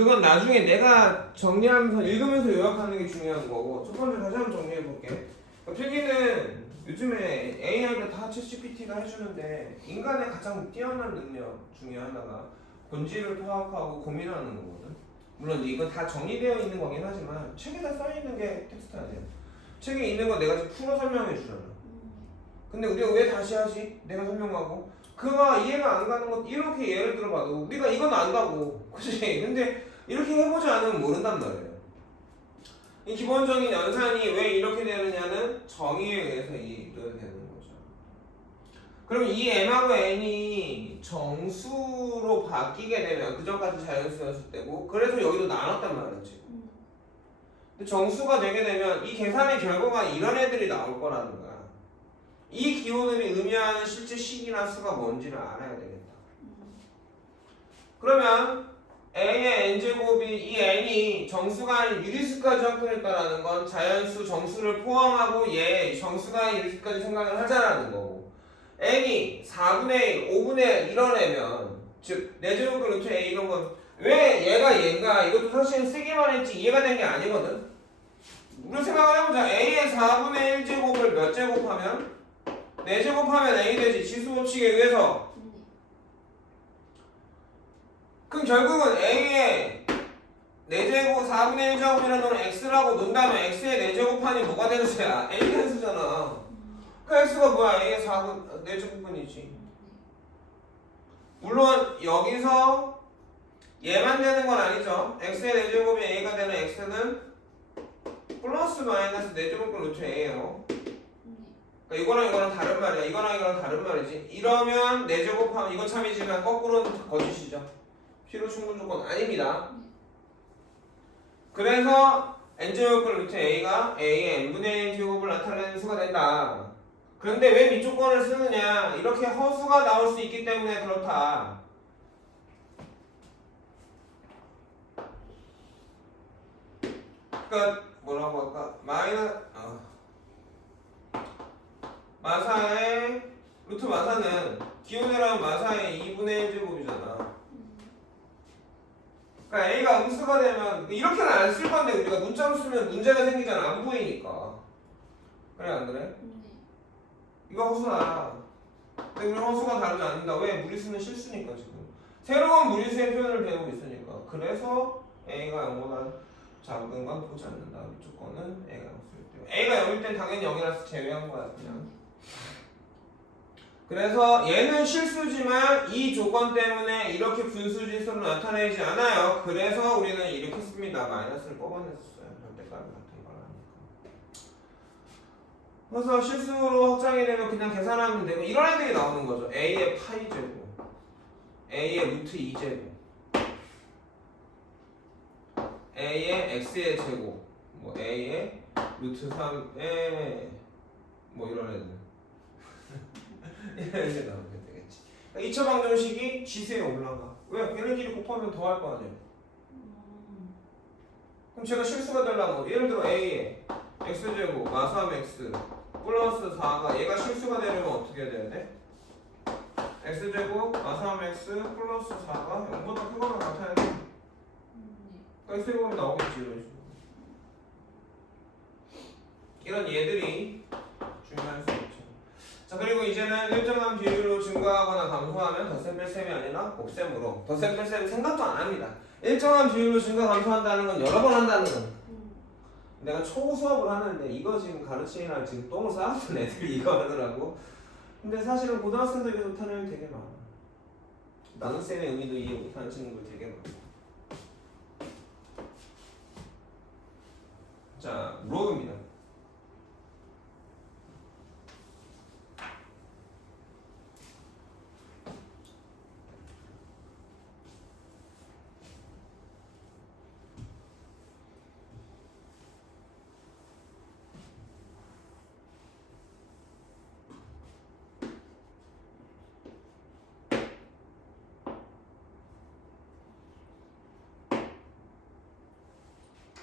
그건 나중에 내가 정리하면서 읽으면서 요약하는 게 중요한 거고 첫 번째 다시 한번 정리해 볼게. 필기는 요즘에 AI가 다 챗GPT가 해주는데 인간의 가장 뛰어난 능력 중에 하나가 본질을 파악하고 고민하는 거거든. 물론 이건 다 정리되어 있는 거긴 하지만 책에다 써 있는 게 텍스트 아니야. 책에 있는 거 내가 지금 풀어 설명해 주잖아. 근데 우리가 왜 다시 하지? 내가 설명하고 그가 이해가 안 가는 것 이렇게 예를 들어봐도 우리가 이건 안다고 그치? 근데 이렇게 해보지 않으면 모른단 말이에요. 이 기본적인 연산이 왜 이렇게 되느냐는 정의에 의해서 이루어지는 거죠. 그럼 이 m하고 n이 정수로 바뀌게 되면 그 전까지 자연수였을 때고 그래서 여기도 나눴단 말이지. 근데 정수가 되게 되면 이 계산의 결과가 이런 애들이 나올 거라는 거야. 이 기호들이 의미하는 실제 식이나 수가 뭔지를 알아야 되겠다. 그러면 a의 n제곱이 이 n이 정수가 아닌 유리수까지 확정했다라는 건 자연수 정수를 포함하고 얘 정수가 아닌 유리수까지 생각을 하자라는 거고 n이 4분의 1, 5분의 1 이런 애면 즉 내제곱과 루트 a 이런 건 왜 얘가 얘인가 이것도 사실은 쓰기만 했지 이해가 된 게 아니거든. 우리 생각을 해보자. a의 4분의 1제곱을 몇 제곱하면? 4제곱하면 a 되지. 지수법칙에 의해서. 그럼 결국은 a의 4제곱 4분의 1제곱이라는 건 x라고 논다면 x의 4제곱하니 뭐가 되는 수야? a 되는 수잖아. 그 x가 뭐야? a의 4분 4제곱분이지. 물론 여기서 얘만 되는 건 아니죠. x의 4제곱이 a가 되는 x는 플러스 마이너스 4제곱분 루트 a예요. 그러니까 이거랑 다른 말이야. 이거랑 다른 말이지. 이러면 4제곱하면 이거 참이지만 거꾸로는 거짓이죠. 필요 충분 조건 아닙니다. 그래서 n제곱분 루트 a가 a의 n분의 1제곱을 나타내는 수가 된다. 그런데 왜 밑조건을 쓰느냐? 이렇게 허수가 나올 수 있기 때문에 그렇다. 그러니까 뭐라고 할까? 마사의 루트 마사는 기호대라면 마사의 2분의 1제곱이잖아. 그러니까 a가 음수가 되면 이렇게는 안 쓸 건데 우리가 문자로 쓰면 문제가 생기잖아. 안 보이니까. 그래 안 그래? 이거 허수나. 근데 우리 허수가 다르지 않는다. 왜? 무리수는 실수니까 지금. 새로운 무리수의 표현을 배우고 있으니까. 그래서 a가 0보다 작은 건 보지 않는다. 조건은 a가 0일 때. a가 0일 땐 당연히 0이라서 제외한 거야 그냥. 그래서 얘는 실수지만 이 조건 때문에 이렇게 분수지수로 나타내지 않아요. 그래서 우리는 이렇게 씁니다. 마이너스를 뽑아냈었어요. 절대값이 같은 거라니까. 그래서 실수로 확장이 되면 그냥 계산하면 되고 이런 애들이 나오는 거죠. a의 파이 제곱, a의 루트 2제곱, a의 x의 제곱, 뭐 a의 루트 3의 뭐 이런 애들. 이렇게 나오면 되겠지. 2차 방정식이 지수에 올라가. 왜? 얘네끼리 곱하면 더 할 거 아니에요. 그럼 제가 실수가 되려면 예를 들어 a에 x제곱 마삼 x 플러스 4가 얘가 실수가 되려면 어떻게 돼야 돼? x제곱 마삼 x 플러스 4가 0보다 크거나 같아야 돼. 그러니까 x제곱이 나오겠지 이런 식으로. 이런 얘들이 중요할 수 있죠. 자 그리고 이제는 일정한 비율로 증가하거나 감소하면 덧셈 뺄셈이 아니라 곱셈으로 덧셈 뺄셈 생각도 안 합니다. 일정한 비율로 증가 감소한다는 건 여러 번 한다는 건 내가 초보 수업을 하는데 이거 지금 가르치느라 지금 똥을 쌓았던 애들이 이거 하더라고. 근데 사실은 고등학생들이 못하는 애 되게 많아. 나눗셈의 의미도 이해 못하는 친구들 되게 많아. 자 로그입니다.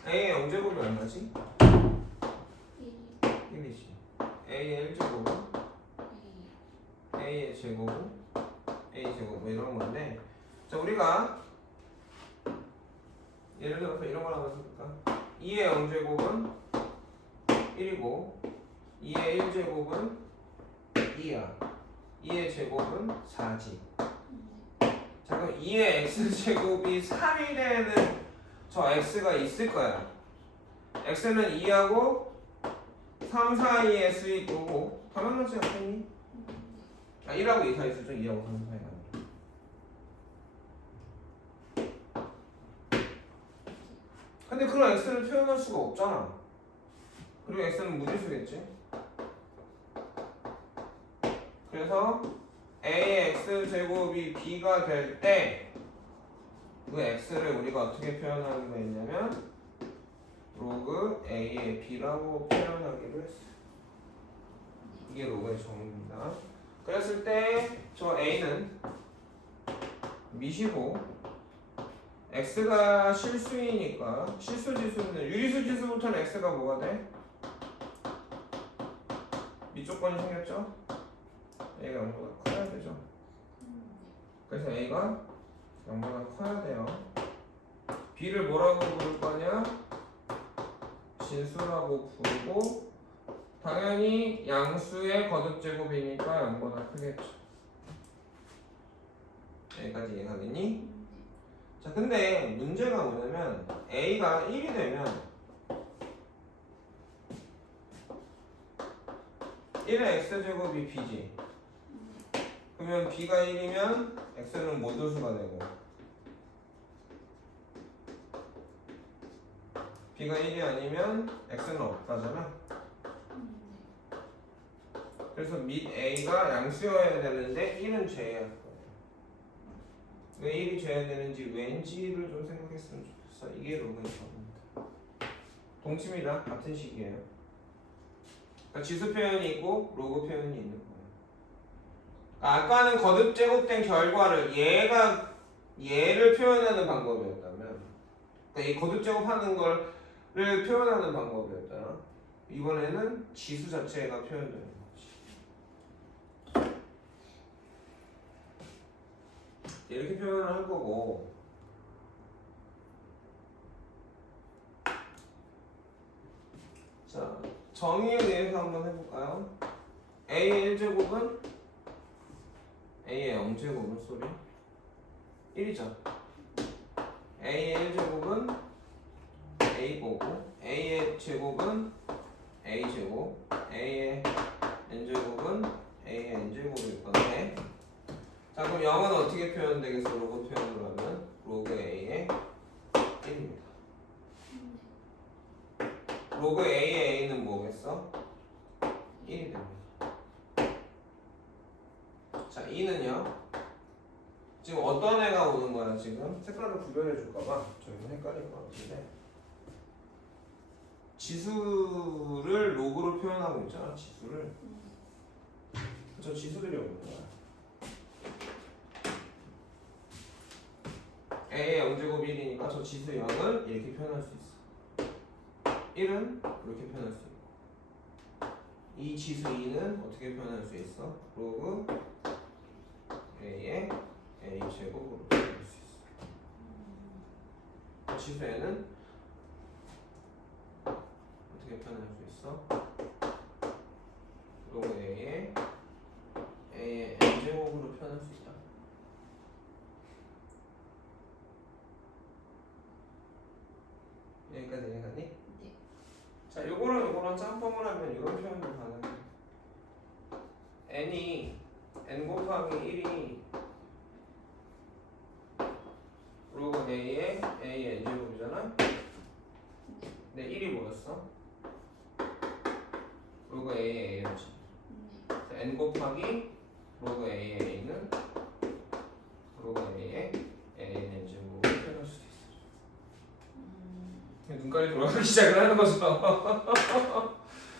a의 0제곱이 얼마지? 1이지. a의 1제곱은? a의 제곱은? a제곱 뭐 이런 건데 자 우리가 예를 들어서 이런 걸 한번 써볼까? 2의 0제곱은 1이고 2의 1제곱은 2야. 2의 제곱은 4지. 자 그럼 2의 x제곱이 3이 되는 저 x가 있을 거야. x는 2하고 3 사이에 수일 거고 당연하지 않겠니? 아 1하고 2 사이 있었죠? 2하고 3 사이가 아니라. 근데 그런 x를 표현할 수가 없잖아. 그리고 x는 무리수겠지. 그래서 a의 x제곱이 b가 될 때 그 x를 우리가 어떻게 표현하는 거 있냐면 로그 a의 b라고 표현하기로 했어요. 이게 로그의 정의입니다. 그랬을 때 저 a는 미시고 x가 실수이니까 실수 지수는 유리수 지수부터는 x가 뭐가 돼? 미조건이 생겼죠? a가 0보다 커야 되죠. 그래서 a가 0보다 커야 돼요. b를 뭐라고 부를 거냐? 진수라고 부르고 당연히 양수의 거듭제곱이니까 0보다 크겠죠. 여기까지 이해가겠니? 자 근데 문제가 뭐냐면 a가 1이 되면 1의 x제곱이 b지. 그러면 b가 1이면 x는 모조수가 되고 b가 1이 아니면 x는 없다잖아. 그래서 및 a가 양수여야 되는데 1은 제외할 거예요. 왜 1이 제외되는지 왠지를 좀 생각했으면 좋겠어. 이게 로그의 정의입니다. 동치입니다. 같은 식이에요. 그러니까 지수 표현이 있고 로그 표현이 있는 거예요. 아까는 거듭 제곱된 결과를 얘를 표현하는 방법이었다면, 그러니까 이 거듭 제곱하는 거를 표현하는 방법이었잖아. 이번에는 지수 자체가 표현되는 거지. 이렇게 표현을 할 거고, 자 정의에 대해서 한번 해볼까요? a의 1제곱은 a의 0제곱은 소리 1이죠. a의 1제곱은 a거고 a의 제곱은 a제곱 a의 n제곱은 a의 n제곱일 건데, 자 그럼 0은 어떻게 표현되겠어? 로그 표현을 하면 로그 a의 1입니다. 로그 a의 a는 뭐겠어? 1이 됩니다. 자 2는요 지금 어떤 애가 오는 거야? 지금 색깔로 구별해 줄까봐 저희는 헷갈릴 것 같은데 지수를 로그로 표현하고 있잖아. 지수를 저 지수들이 오는 거야. a의 0제곱 1이니까 저 지수 0을 이렇게 표현할 수 있어. 1은 이렇게 표현할 수 있고 이 지수 2는 어떻게 표현할 수 있어? 로그 a의 a제곱으로 표현할 수 있어. 지수 n은 어떻게 표현할 수 있어? 로그 a의 n제곱으로 표현할 수 있다. 여기까지 이해가니? 네. 자, 요거랑 짬뽕을 하면 이런 표현도 가능해. n이 n 곱하기 1이 로그 a의 n제곱이잖아? 근데 1이 뭐였어? 로그 a의 a였지. n 곱하기 로그 a의 a는 로그 a의 n제곱으로 표현할 수도 있어. 눈깔이 돌아가기 시작을 하는 거죠.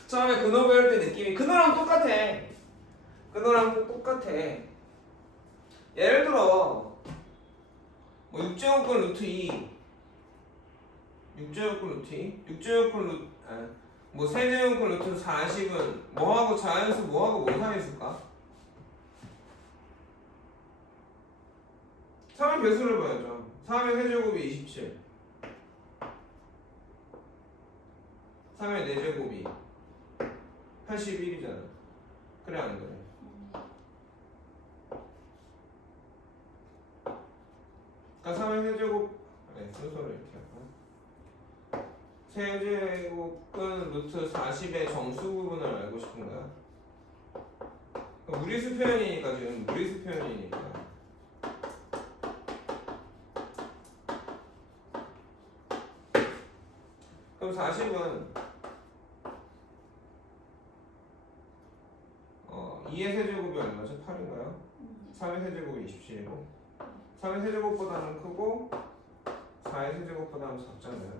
처음에 근호 배울 때 느낌이 근호랑 똑같아. 근호랑 똑같아. 예를 들어 뭐 6제곱근 루트 2 6제곱근 루트 2 6제곱근 루트 뭐 세제곱근 루트 40은 뭐하고 자연수 뭐하고 뭐 사이있을까? 3의 배수를 봐야죠. 3의 세제곱이 27 3의 4제곱이 81이잖아. 그래 안 그래? 그러니까 3의 세제곱 순서를 이렇게 할까? 세제곱은 루트 40의 정수 부분을 알고 싶은 거야. 그러니까 무리수 표현이니까 지금 무리수 표현이니까. 그럼 40은 2의 세제곱이 얼마죠? 8인가요? 3의 세제곱이 27이고 3의 세제곱보다는 크고 4의 세제곱보다는 작잖아요.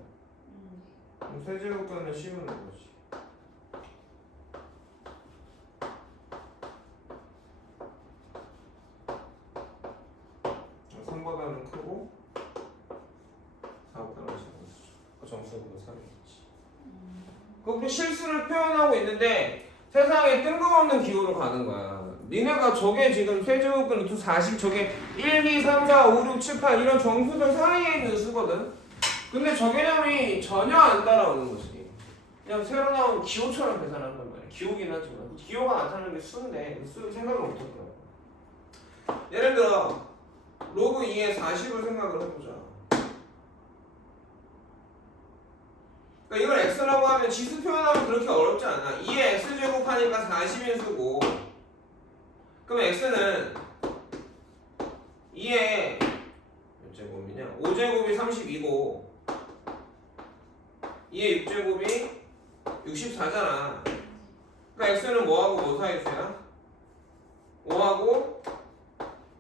그럼 세제곱변을 씌우는 거지. 보다는 크고 4보다는 작은 그 정수보다 3이겠지. 그 실수를 표현하고 있는데 세상에 뜬금없는 기호로 가는 거야. 니네가 저게 지금 세제곱근 루트 40 저게 1, 2, 3, 4, 5, 6, 7, 8 이런 정수들 사이에 있는 수거든. 근데 저 개념이 전혀 안 따라오는 거지. 그냥 새로 나온 기호처럼 계산하는 건 말이야. 기호긴 하지만 기호가 나타나는 게 수인데 수 생각을 못 했더라고. 예를 들어 로그 2의 40을 생각을 해보자. 그러니까 이걸 x라고 하면 지수 표현하면 그렇게 어렵지 않아. 2의 x제곱 하니까 40인 수고, 그럼 x는 2의 몇 제곱이냐? 5제곱이 32고 2의 6제곱이 64잖아. 그러니까 x는 뭐하고 뭐 사이수야? 5하고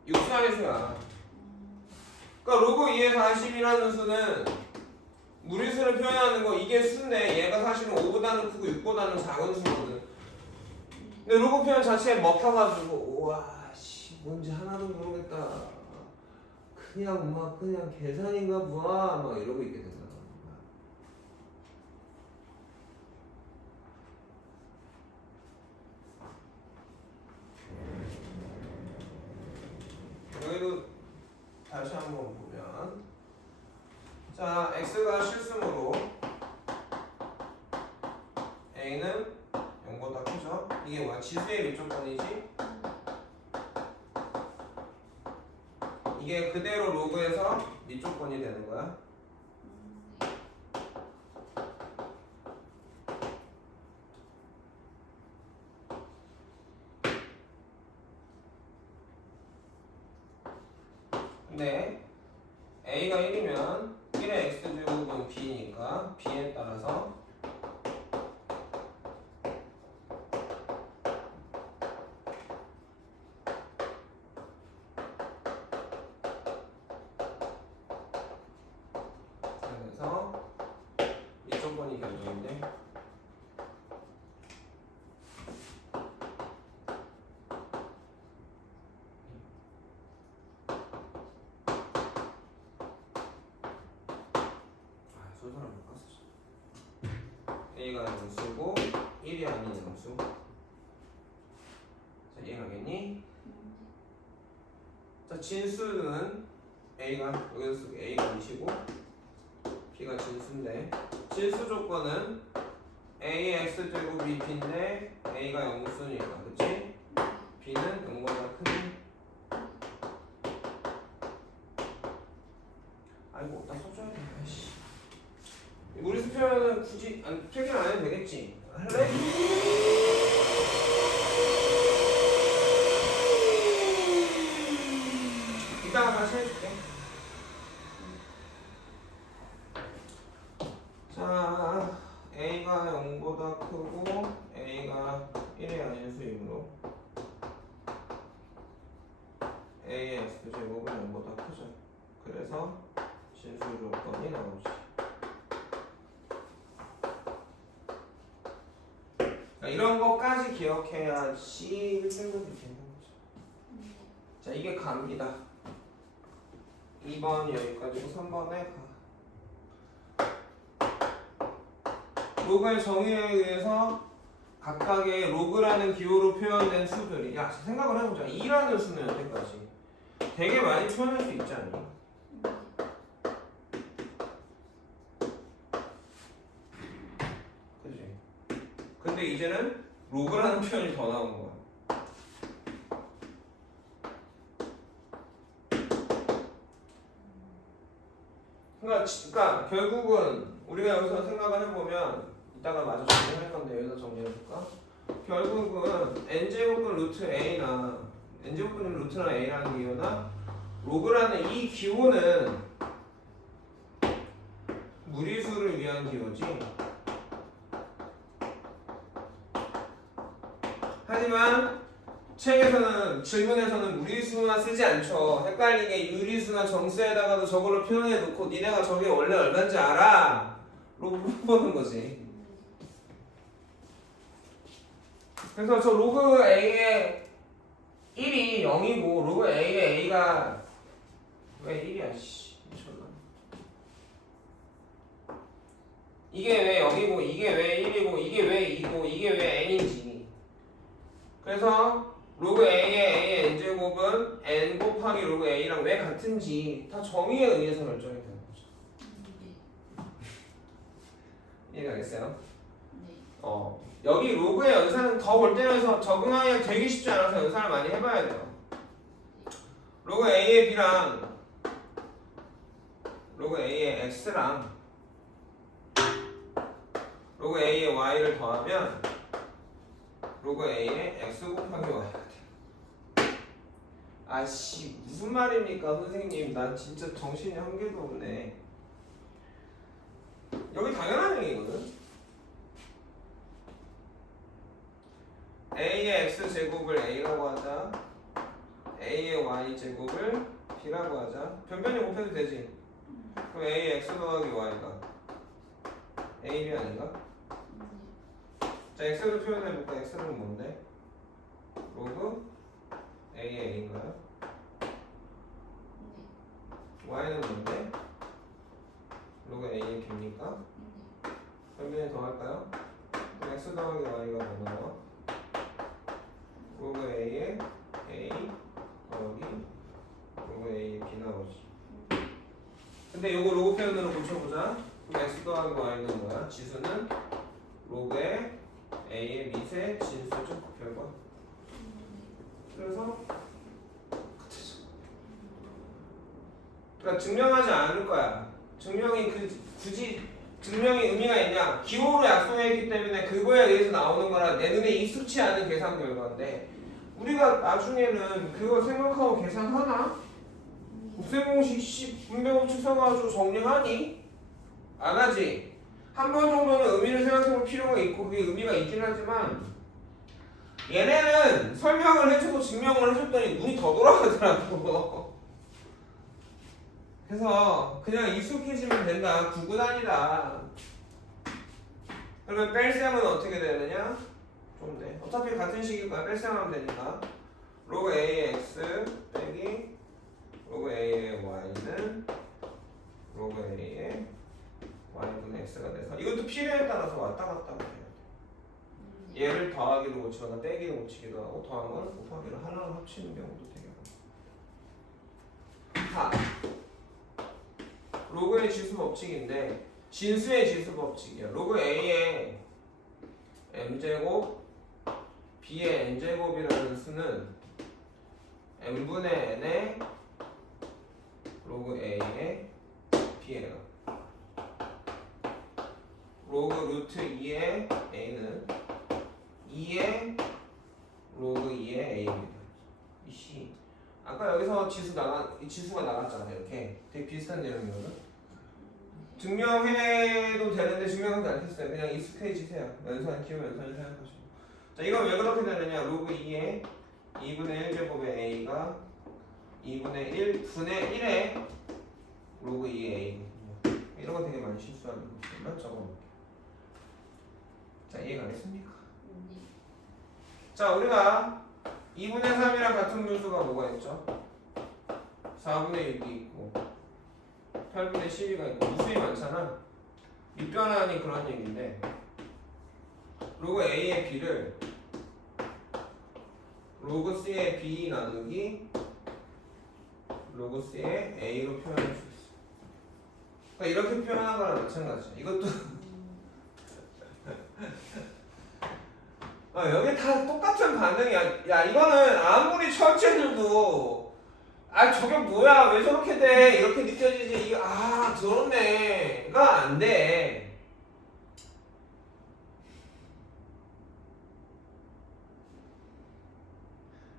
6 사이수야. 그러니까 로그 2의 40이라는 수는 무리수를 표현하는 거 이게 수인데 얘가 사실은 5보다는 크고 6보다는 작은 수거든. 근데 로그 표현 자체에 먹혀가지고 우와 씨 뭔지 하나도 모르겠다. 그냥 계산인가 봐 막 이러고 있게 된다. 여기도 다시 한번 보면 자 x가 실수므로 a는 0보다 크죠? 이게 뭐야? 지수의 밑조건이지? 이게 그대로 로그에서 밑조건이 되는 거야. 근데 a가 1이면 1의 x제곱은 b니까 b에 따라서 그래서 밑조건이 결정인데 소설을 못 봤어. a가 양수고 1이 아닌 양수. 자 이해가겠니? 자 진수는 a가 여기서 쓰고 a가 2시고 b가 진수인데 진수 조건은 a의 x제곱이 b인데 a가 0수니까 그치? b는 0보다 크니 아이고 나 써줘야 돼. 아이씨. 무리수 표현은 굳이 필기를 안 해도 되겠지? 할래? 이따가 다시 해줄게. 자, a가 0보다 크고 a가 1이 아닌 수이므로 a의 x제곱은 0보다 크죠. 그래서 진수 조건이 나오지. 이런 것까지 기억해야지 1등급이 되는 거죠. 자, 이게 갑니다. 2번 여기까지고 3번에 가. 로그의 정의에 의해서 각각의 로그라는 기호로 표현된 수들이 야, 생각을 해보자. 2라는 수는 여태까지 되게 많이 표현할 수 있지 않니? 그지? 근데 이제는 로그라는 표현이 더 나온 거야. 그러니까 결국은 우리가 여기서 생각을 해보면 이따가 마저 정리할 건데 여기서 정리해볼까? 결국은 n제곱은 루트 a나 n제곱은 루트나 a라는 기호나 로그라는 이 기호는 무리수를 위한 기호지. 하지만 책에서는 질문에서는 무리수나 쓰지 않죠. 헷갈리게 유리수나 정수에다가도 저걸로 표현해 놓고 니네가 저게 원래 얼마인지 알아? 로그 보는 거지. 그래서 저 로그 a의 1이 0이고 로그 a의 a가 왜 1이야 씨 미쳤나. 이게 왜 0이고 이게 왜 1이고 이게 왜 2고 이게 왜 n인지. 그래서 로그 a의 n제곱은 n 곱하기 로그 a랑 왜 같은지 다 정의에 의해서 결정이 되는 거죠. 이해가겠어요? 여기 로그의 연산은 더 볼 때면서 적응하기가 되게 쉽지 않아서 연산을 많이 해봐야 돼요. 로그 a의 b랑 로그 a의 x랑 로그 a의 y를 더하면 로그 a의 x 곱하기 y가 돼요. 아씨 무슨 말입니까 선생님? 난 진짜 정신이 한 개도 없네. 여기 당연한 얘기거든. a의 x제곱을 a라고 하자, a의 y제곱을 b라고 하자. 변변히 곱해도 되지. 그럼 a의 x 더하기 y가 a, b 아닌가? 자, x로 표현해볼까? x는 뭔데? 로그 a의 a인가요? y는 뭔데? 로그 a의 b입니까? 변변히 더할까요? 그럼 x 더하기 y가 뭐 나와? 로그 a의 a 더하기 로그 a의 b 나오지. 근데 요거 로그 표현으로 고쳐보자. 그럼 x 더하기 y는 뭐야? 지수는 로그의 a의 밑에 진수죠. 결과. 그래서 같아져. 그러니까 증명하지 않을 거야. 증명이 굳이 증명이 의미가 있냐? 기호로 약속했기 때문에 그거에 의해서 나오는 거라 내 눈에 익숙치 않은 계산 결과인데 우리가 나중에는 그거 생각하고 계산하나? 곱셈공식 분배법칙 써가지고 정리하니? 안 하지. 한 번 정도는 의미를 생각해볼 필요가 있고 그게 의미가 있긴 하지만 얘네는 설명을 해주고 증명을 해줬더니 눈이 더 돌아가더라고. 그래서 그냥 익숙해지면 된다. 구구단이다. 그러면 뺄셈은 어떻게 되느냐? 좀 돼. 어차피 같은 식일 거야. 뺄셈하면 되니까. 로그 a의 x 빼기 로그 a의 y는 로그 a의 y분의 x가 돼서 이것도 필요에 따라서 왔다 갔다 해야 돼. 얘를 더하기로 고치거나 빼기로 고치기도 하고 더한 걸 곱하기로 하나로 합치는 경우도 되게 많아. 로그의 지수 법칙인데 진수의 지수 법칙이야. 로그 a의 m제곱 b의 n제곱이라는 수는 m분의 n의 로그 a의 b예요. 로그 루트 2의 a는 2의 로그 2의 a입니다. 이씨 아까 여기서 지수가 나갔잖아요. 이렇게 되게 비슷한 내용이거든. 증명해도 되는데 증명하지 않겠어요. 그냥 익숙해지세요. 연산 키우면 연산을 생각하시고. 자, 이건 왜 그렇게 되느냐? 로그 2의 2분의 1제곱의 a가 2분의 1분의 1의 로그 2의 a거든요. 이런 거 되게 많이 실수하는 거지만 적어놓을게요. 자, 이해가겠습니까? 자, 우리가 2분의 3이랑 같은 분수가 뭐가 있죠? 4분의 6이 있고 8분의 12가 있고 무수히 많잖아. 밑변하니 그런 얘기인데 로그 a의 b를 로그 c의 b 나누기 로그 c의 a로 표현할 수 있어. 그러니까 이렇게 표현한 거랑 마찬가지야. 이것도 여기 다 똑같은 반응이야. 야, 이거는 아무리 철제들도 저게 뭐야? 왜 저렇게 돼? 이렇게 느껴지지. 이거 저렇네가 안 돼.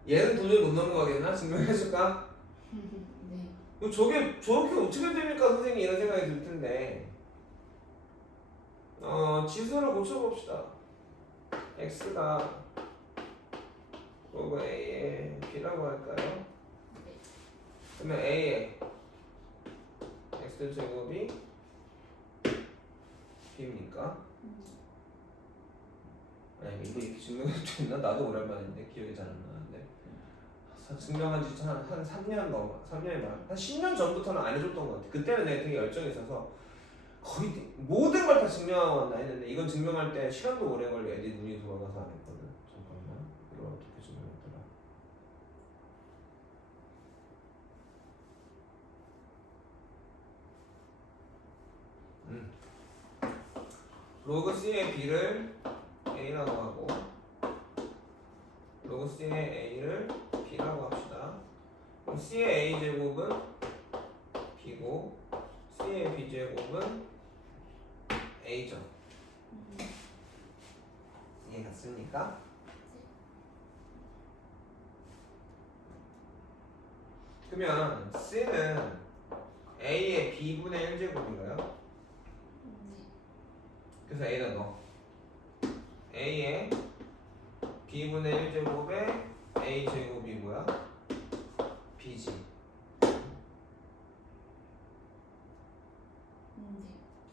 얘는 도저히 못 넘어가겠나? 증명해줄까? 네. 저게 저렇게 어떻게 됩니까, 선생님? 이런 생각이 들 텐데. 지수를 고쳐봅시다. x가 로그 a의 b라고 할까요? 그러면 a의 x제곱이 b입니까? 아니, 이거 이렇게 증명해도 됐나? 나도 오랜만인데 기억이 잘 안 나는데. 증명한 지 한 3년 넘어, 3년이 한 10년 전부터는 안 해줬던 것 같아. 그때는 내가 되게 열정이 있어서 거의 모든 걸 다 증명하고 왔나 했는데, 이건 증명할 때 시간도 오래 걸려. 애들이 눈이 돌아가서 안 했거든. 잠깐만, 이걸 어떻게 증명했더라? 로그 C의 B를 A라고 하고, 로그 C의 A를 B라고 합시다. 그럼 C의 A제곱은 B고 C의 B제곱은 A죠. 이해 갔습니까? 그러면 C는 A의 B분의 1제곱인가요? 그래서 A는 넣어. A의 B분의 1제곱에 A제곱이 뭐야? B지.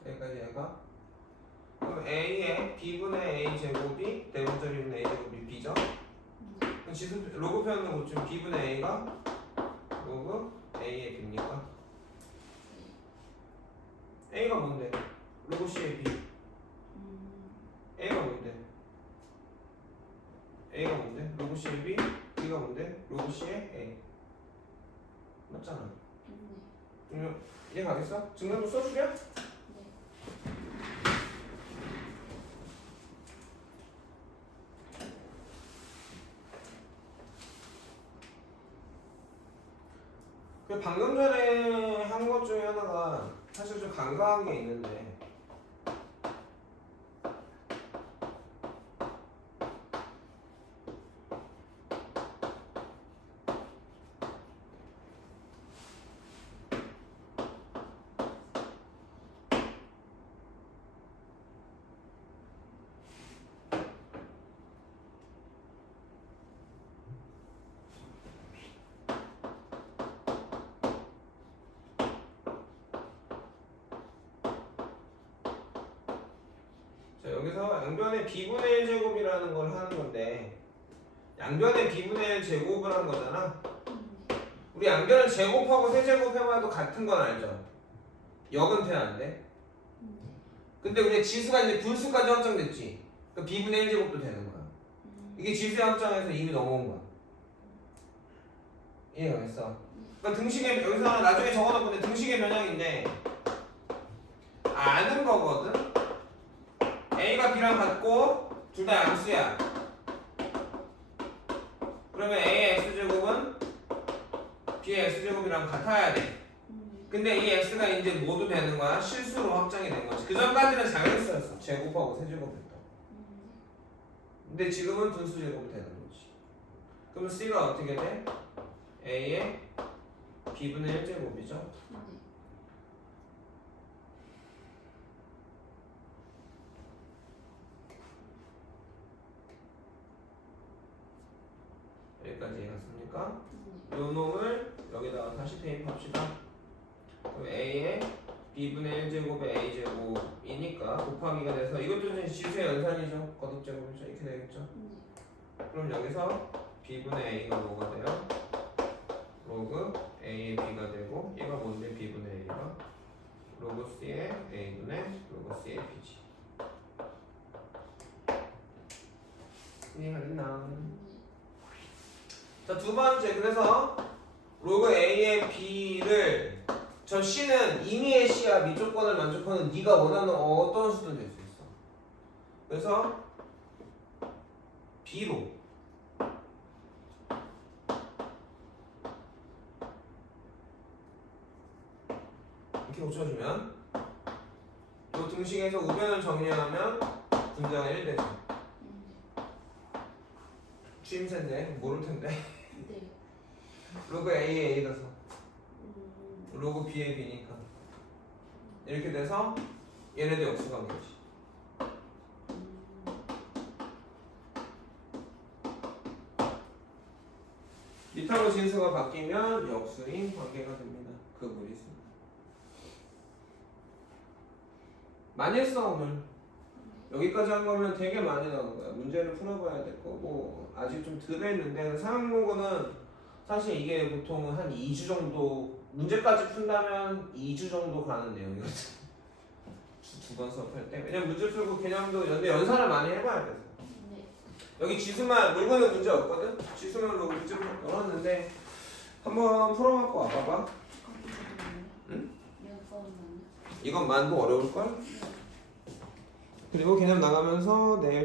여기까지 얘가. 그럼 A의 B분의 A제곱이 대문자리 분의 A제곱이 B죠? 그럼 지수 로그 표현을 고치면 B분의 A가 로그 A의 B입니까? A가 뭔데? 로그 C의 B. A가 뭔데? A가 뭔데? 로그 C의 B. B가 뭔데? 로그 C의 A. 맞잖아. 그러면 이해 가겠어? 증명도 써주랴? 그 방금 전에 한 것 중에 하나가 사실 좀 간과한 게 있는데, 자, 여기서 양변의 B분의 1제곱이라는 걸 하는 건데, 양변의 B분의 1제곱을 하는 거잖아. 우리 양변을 제곱하고 세제곱 해봐도 같은 건 알죠? 역은 돼야 안 돼? 근데 우리 지수가 이제 분수까지 확정됐지? 그 B분의 1제곱도 되는 거야. 이게 지수의 확정에서 이미 넘어온 거야. 이해가 됐어? 그러니까 등식의, 여기서 나중에 적어놓을 건데 등식의 변형인데 아는 거거든? A가 B랑 같고 둘 다 양수야. 그러면 A의 X제곱은 B의 X제곱이랑 같아야 돼. 근데 이 X가 이제 모두 되는 거야. 실수로 확정이 된 거지. 그 전까지는 자연수였어. 제곱하고 세제곱했다. 근데 지금은 분수제곱이 되는 거지. 그럼 C가 어떻게 돼? A의 B분의 1제곱이죠. 여기까지 이해갔습니까? 요 놈을 여기다가 다시 대입합시다. 그럼 A의 B분의 1제곱에 A제곱이니까 곱하기가 돼서 이것도 이제 지수의 연산이죠. 거듭제곱이죠. 이렇게 되겠죠. 그럼 여기서 B분의 A가 뭐가 돼요? 로그 A의 B가 되고, 얘가 뭔데? B분의 A가 로그 C의 A분의 로그 C의 B지. 이해하겠나? 자, 두 번째. 그래서 로그 A의 B를, 저 C는 임의의 C야. 미조건을 만족하는 네가 원하는 어떤 수든 될 수 있어. 그래서 B로 이렇게 고쳐주면 또 등식에서 우변을 정리하면 분자가 1되죠. 추임새인데 모를 텐데 네. 로그 A에 A라서 로그 B에 B니까 이렇게 돼서 얘네도 역수가 되지. 리타로 진수가 바뀌면 역수인 관계가 됩니다. 그 물이 있습니다. 많이 했어 오늘. 여기까지 한 거면 되게 많이 나온 거야. 문제를 풀어봐야 될 거고 아직 좀 덜 했는데 상목은 사실 이게 보통 한 2주 정도 문제까지 푼다면 2주 정도 가는 내용이거든. 두 번 수업할 때. 왜냐면 문제 풀고 개념도 연산을 많이 해봐야 돼서. 네. 여기 지수만 물건은 문제 없거든. 지수만 로고 문제 열었는데 한번 풀어갖고 와봐봐. 응? 이건 만도 어려울걸? 그리고 개념 나가면서 내일